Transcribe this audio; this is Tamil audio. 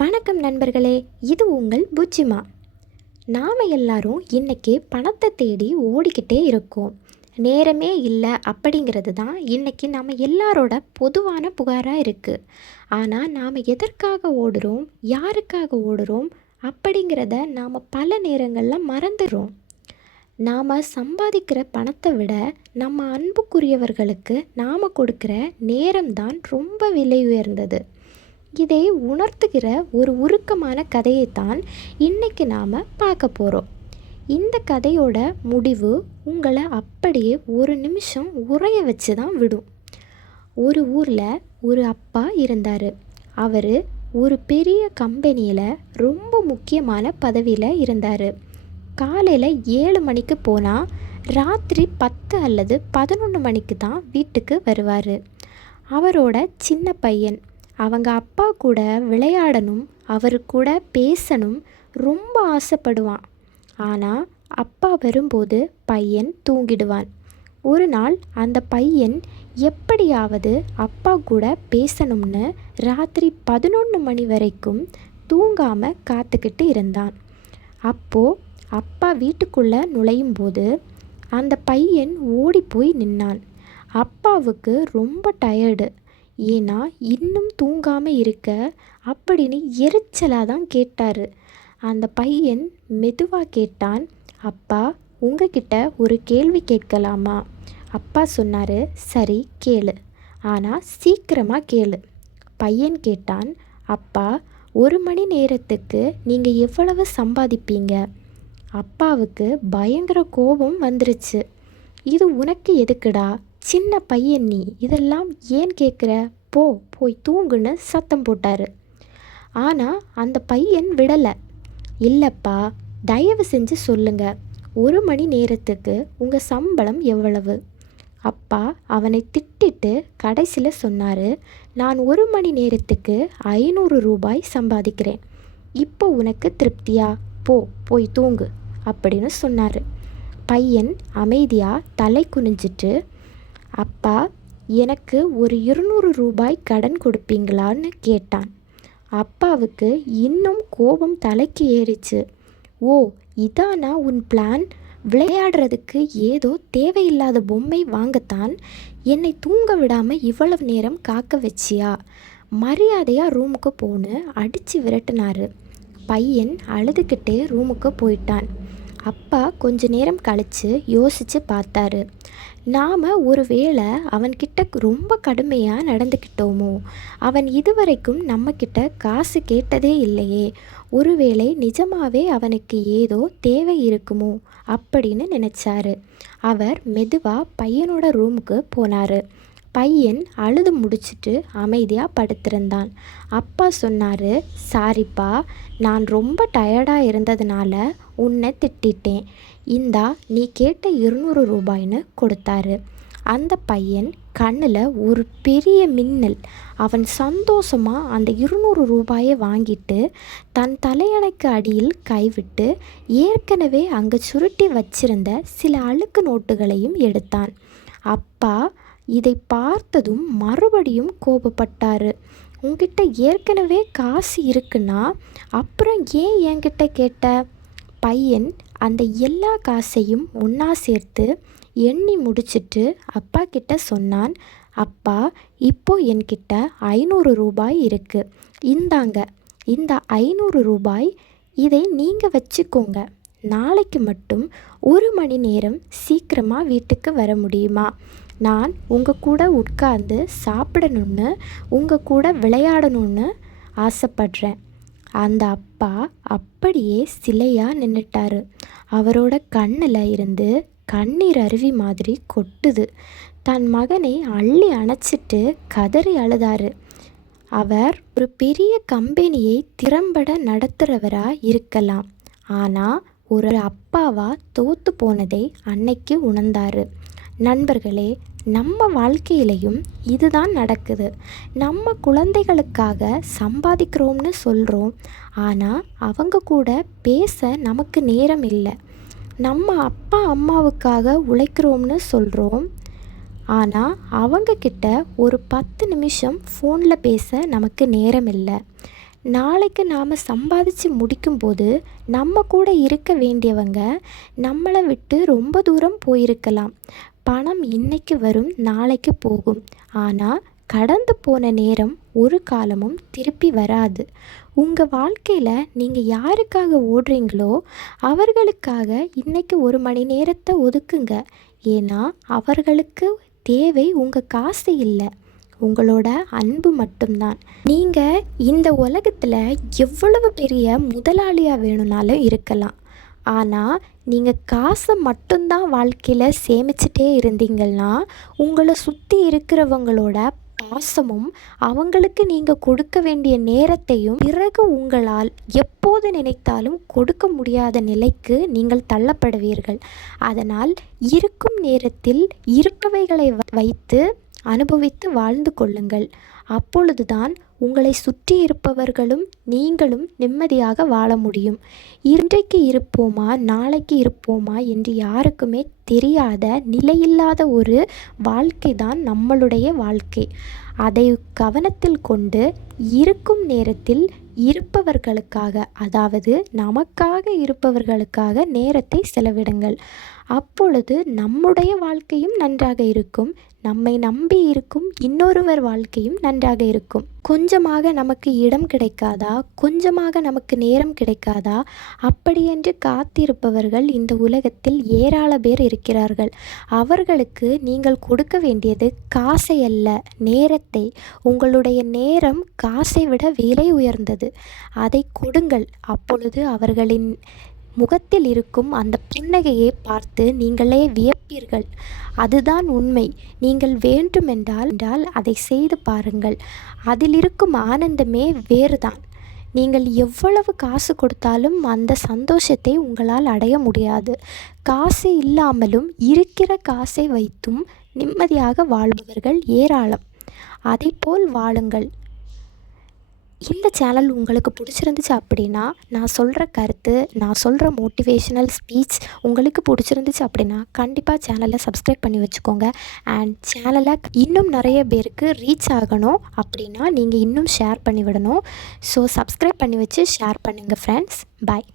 வணக்கம் நண்பர்களே, இது உங்கள் புச்சிமா. நாம் எல்லாரும் இன்றைக்கி பணத்தை தேடி ஓடிக்கிட்டே இருக்கோம். நேரமே இல்லை அப்படிங்கிறது தான் இன்றைக்கி நம்ம எல்லாரோட பொதுவான புகாராக இருக்குது. ஆனால் நாம் எதற்காக ஓடுறோம், யாருக்காக ஓடுறோம் அப்படிங்கிறத நாம் பல நேரங்களில் மறந்துடுறோம். நாம் சம்பாதிக்கிற பணத்தை விட நம்ம அன்புக்குரியவர்களுக்கு நாம் கொடுக்குற நேரம்தான் ரொம்ப விலை உயர்ந்தது. இதை உணர்த்துகிற ஒரு உருக்கமான கதையைத்தான் இன்றைக்கி நாம் பார்க்க போகிறோம். இந்த கதையோட முடிவு உங்களை அப்படியே ஒரு நிமிஷம் உறைய வச்சு தான் விடும். ஒரு ஊரில் ஒரு அப்பா இருந்தார். அவர் ஒரு பெரிய கம்பெனியில் ரொம்ப முக்கியமான பதவியில் இருந்தார். காலையில் 7 மணிக்கு போனால் ராத்திரி 10 அல்லது 11 மணிக்கு தான் வீட்டுக்கு வருவார். அவரோட சின்ன பையன் அவங்க அப்பா கூட விளையாடணும், அவரு கூட பேசணும் ரொம்ப ஆசைப்படுவான். ஆனால் அப்பா வரும்போது பையன் தூங்கிடுவான். ஒரு நாள் அந்த பையன் எப்படியாவது அப்பா கூட பேசணும்னு ராத்திரி 11 மணி வரைக்கும் தூங்காமல் காத்துக்கிட்டு இருந்தான். அப்போது அப்பா வீட்டுக்குள்ளே நுழையும் போது அந்த பையன் ஓடி போய் நின்னான். அப்பாவுக்கு ரொம்ப டயர்டு. ஏன்னா இன்னும் தூங்காமல் இருக்க அப்படின்னு எரிச்சலாக தான் கேட்டார். அந்த பையன் மெதுவாக கேட்டான், அப்பா உங்ககிட்ட ஒரு கேள்வி கேட்கலாமா? அப்பா சொன்னார், சரி கேளு, ஆனால் சீக்கிரமாக கேளு. பையன் கேட்டான், அப்பா 1 மணி நேரத்துக்கு நீங்கள் எவ்வளவு சம்பாதிப்பீங்க? அப்பாவுக்கு பயங்கர கோபம் வந்துருச்சு. இது உனக்கு எதுக்குடா, சின்ன பையன் நீ, இதெல்லாம் ஏன் கேட்குற, போய் தூங்குன்னு சத்தம் போட்டார். ஆனால் அந்த பையன் விடலை. இல்லைப்பா, தயவு செஞ்சு சொல்லுங்க, 1 மணி நேரத்துக்கு உங்கள் சம்பளம் எவ்வளவு? அப்பா அவனை திட்டிட்டு கடைசியில் சொன்னார், நான் 1 மணி நேரத்துக்கு 500 ரூபாய் சம்பாதிக்கிறேன். இப்போ உனக்கு திருப்தியா? போய் தூங்கு அப்படின்னு சொன்னார். பையன் அமைதியாக தலை குனிஞ்சிட்டு, அப்பா எனக்கு ஒரு 200 ரூபாய் கடன் கொடுப்பீங்களான்னு கேட்டான். அப்பாவுக்கு இன்னும் கோபம் தலைக்கு ஏறிச்சு. ஓ, இதானா உன் பிளான்? விளையாடுறதுக்கு ஏதோ தேவையில்லாத பொம்மை வாங்கத்தான் என்னை தூங்க விடாமல் இவ்வளவு நேரம் காக்க வச்சியா? மரியாதையாக ரூமுக்கு போன்னு அடித்து விரட்டினார். பையன் அழுதுகிட்டே ரூமுக்கு போயிட்டான். அப்பா கொஞ்ச நேரம் கழித்து யோசித்து பார்த்தாரு. நாம் ஒருவேளை அவன்கிட்ட ரொம்ப கடுமையாக நடந்துக்கிட்டோமோ? அவன் இதுவரைக்கும் நம்மக்கிட்ட காசு கேட்டதே இல்லையே. ஒருவேளை நிஜமாவே அவனுக்கு ஏதோ தேவை இருக்குமோ அப்படின்னு நினச்சாரு. அவர் மெதுவாக பையனோட ரூமுக்கு போனார். பையன் அழுது முடிச்சுட்டு அமைதியாக படுத்திருந்தான். அப்பா சொன்னார், சாரிப்பா, நான் ரொம்ப டயர்டாக இருந்ததுனால உன்னை திட்டிட்டேன். இந்தா நீ கேட்ட 200 ரூபாய்னு கொடுத்தாரு. அந்த பையன் கண்ணில் ஒரு பெரிய மின்னல். அவன் சந்தோஷமாக அந்த 200 ரூபாயை வாங்கிட்டு தன் தலையணைக்கு அடியில் கைவிட்டு ஏற்கனவே அங்கே சுருட்டி வச்சிருந்த சில அழுக்கு நோட்டுகளையும் எடுத்தான். அப்பா இதை பார்த்ததும் மறுபடியும் கோபப்பட்டார். உங்ககிட்ட ஏற்கனவே காசு இருக்குன்னா அப்புறம் ஏன் என்கிட்ட கேட்ட? பையன் அந்த எல்லா காசையும் ஒன்றா சேர்த்து எண்ணி முடிச்சிட்டு அப்பா கிட்ட சொன்னான், அப்பா இப்போ என்கிட்ட 500 ரூபாய் இருக்குது. இந்தாங்க, இந்த 500 ரூபாய், இதை நீங்கள் வச்சுக்கோங்க. நாளைக்கு மட்டும் 1 மணி நேரம் சீக்கிரமாக வீட்டுக்கு வர முடியுமா? நான் உங்கள் கூட உட்கார்ந்து சாப்பிடணுன்னு, உங்கள் கூட விளையாடணும்னு ஆசைப்படுறேன். அந்த அப்பா அப்படியே சிலையாக நின்றுட்டார். அவரோட கண்ணில் இருந்து கண்ணீர் அருவி மாதிரி கொட்டுது. தன் மகனை அள்ளி அணைச்சிட்டு கதறி அழுதாரு. அவர் ஒரு பெரிய கம்பெனியை திறம்பட நடத்துகிறவராக இருக்கலாம், ஆனால் ஒரு அப்பாவா தோத்து போனதை அன்னைக்கு உணர்ந்தார். நண்பர்களே, நம்ம வாழ்க்கையிலையும் இதுதான் நடக்குது. நம்ம குழந்தைகளுக்காக சம்பாதிக்கிறோம்னு சொல்கிறோம், ஆனால் அவங்க கூட பேச நமக்கு நேரம் இல்லை. நம்ம அப்பா அம்மாவுக்காக உழைக்கிறோம்னு சொல்கிறோம், ஆனால் அவங்கக்கிட்ட ஒரு 10 நிமிஷம் ஃபோனில் பேச நமக்கு நேரம் இல்லை. நாளைக்கு நாம் சம்பாதிச்சு முடிக்கும்போது நம்ம கூட இருக்க வேண்டியவங்க நம்மளை விட்டு ரொம்ப தூரம் போயிருக்கலாம். பணம் இன்னைக்கு வரும், நாளைக்கு போகும். ஆனால் கடந்து போன நேரம் ஒரு காலமும் திருப்பி வராது. உங்கள் வாழ்க்கையில் நீங்கள் யாருக்காக ஓடுறீங்களோ அவர்களுக்காக இன்னைக்கு 1 மணி நேரத்தை ஒதுக்குங்க. ஏன்னா அவர்களுக்கு தேவை உங்கள் காசு இல்லை, உங்களோட அன்பு மட்டும்தான். நீங்கள் இந்த உலகத்தில் எவ்வளவு பெரிய முதலாளியாக வேணும்னாலும் இருக்கலாம். ஆனால் நீங்கள் காசை மட்டும்தான் வாழ்க்கையில் சேமிச்சிட்டே இருந்தீங்கன்னா உங்களை சுற்றி இருக்கிறவங்களோட பாசமும் அவங்களுக்கு நீங்கள் கொடுக்க வேண்டிய நேரத்தையும் பிறகு உங்களால் எப்போது நினைத்தாலும் கொடுக்க முடியாத நிலைக்கு நீங்கள் தள்ளப்படுவீர்கள். அதனால் இருக்கும் நேரத்தில் இருப்பவைகளை வைத்து அனுபவித்து வாழ்ந்து கொள்ளுங்கள். அப்பொழுதுதான் உங்களை சுற்றி இருப்பவர்களும் நீங்களும் நிம்மதியாக வாழ முடியும். இன்றைக்கு இருப்போமா நாளைக்கு இருப்போமா என்று யாருக்குமே தெரியாத நிலையில்லாத ஒரு வாழ்க்கை தான் நம்மளுடைய வாழ்க்கை. அதை கவனத்தில் கொண்டு இருக்கும் நேரத்தில் இருப்பவர்களுக்காக, அதாவது நமக்காக இருப்பவர்களுக்காக நேரத்தை செலவிடுங்கள். அப்பொழுது நம்முடைய வாழ்க்கையும் நன்றாக இருக்கும், நம்மை நம்பி இருக்கும் இன்னொருவர் வாழ்க்கையும் நன்றாக இருக்கும். கொஞ்சமாக நமக்கு இடம் கிடைக்காதா, கொஞ்சமாக நமக்கு நேரம் கிடைக்காதா, அப்படியென்று காத்திருப்பவர்கள் இந்த உலகத்தில் ஏராள பேர் இருக்கிறார்கள். அவர்களுக்கு நீங்கள் கொடுக்க வேண்டியது காசை அல்ல, நேரத்தை. உங்களுடைய நேரம் காசை விட விலை உயர்ந்தது. அதை கொடுங்கள். அப்பொழுது அவர்களின் முகத்தில் இருக்கும் அந்த புன்னகையை பார்த்து நீங்களே வியப்பீர்கள். அதுதான் உண்மை. நீங்கள் வேண்டுமென்றால் அதை செய்து பாருங்கள். அதில் இருக்கும் ஆனந்தமே வேறுதான். நீங்கள் எவ்வளவு காசு கொடுத்தாலும் அந்த சந்தோஷத்தை உங்களால் அடைய முடியாது. காசு இல்லாமலும் இருக்கிற காசை வைத்தும் நிம்மதியாக வாழ்பவர்கள் ஏராளம். அதைப்போல் வாழுங்கள். இந்த சேனல் உங்களுக்கு பிடிச்சிருந்துச்சு அப்படின்னா, நான் சொல்கிற கருத்து, நான் சொல்கிற மோட்டிவேஷனல் ஸ்பீச் உங்களுக்கு பிடிச்சிருந்துச்சு அப்படின்னா கண்டிப்பாக சேனலை சப்ஸ்கிரைப் பண்ணி வச்சுக்கோங்க. அண்ட் சேனலை இன்னும் நிறைய பேருக்கு ரீச் ஆகணும் அப்படின்னா நீங்கள் இன்னும் ஷேர் பண்ணி விடணும். ஸோ சப்ஸ்கிரைப் பண்ணி வச்சு ஷேர் பண்ணுங்கள் ஃப்ரெண்ட்ஸ். பாய்.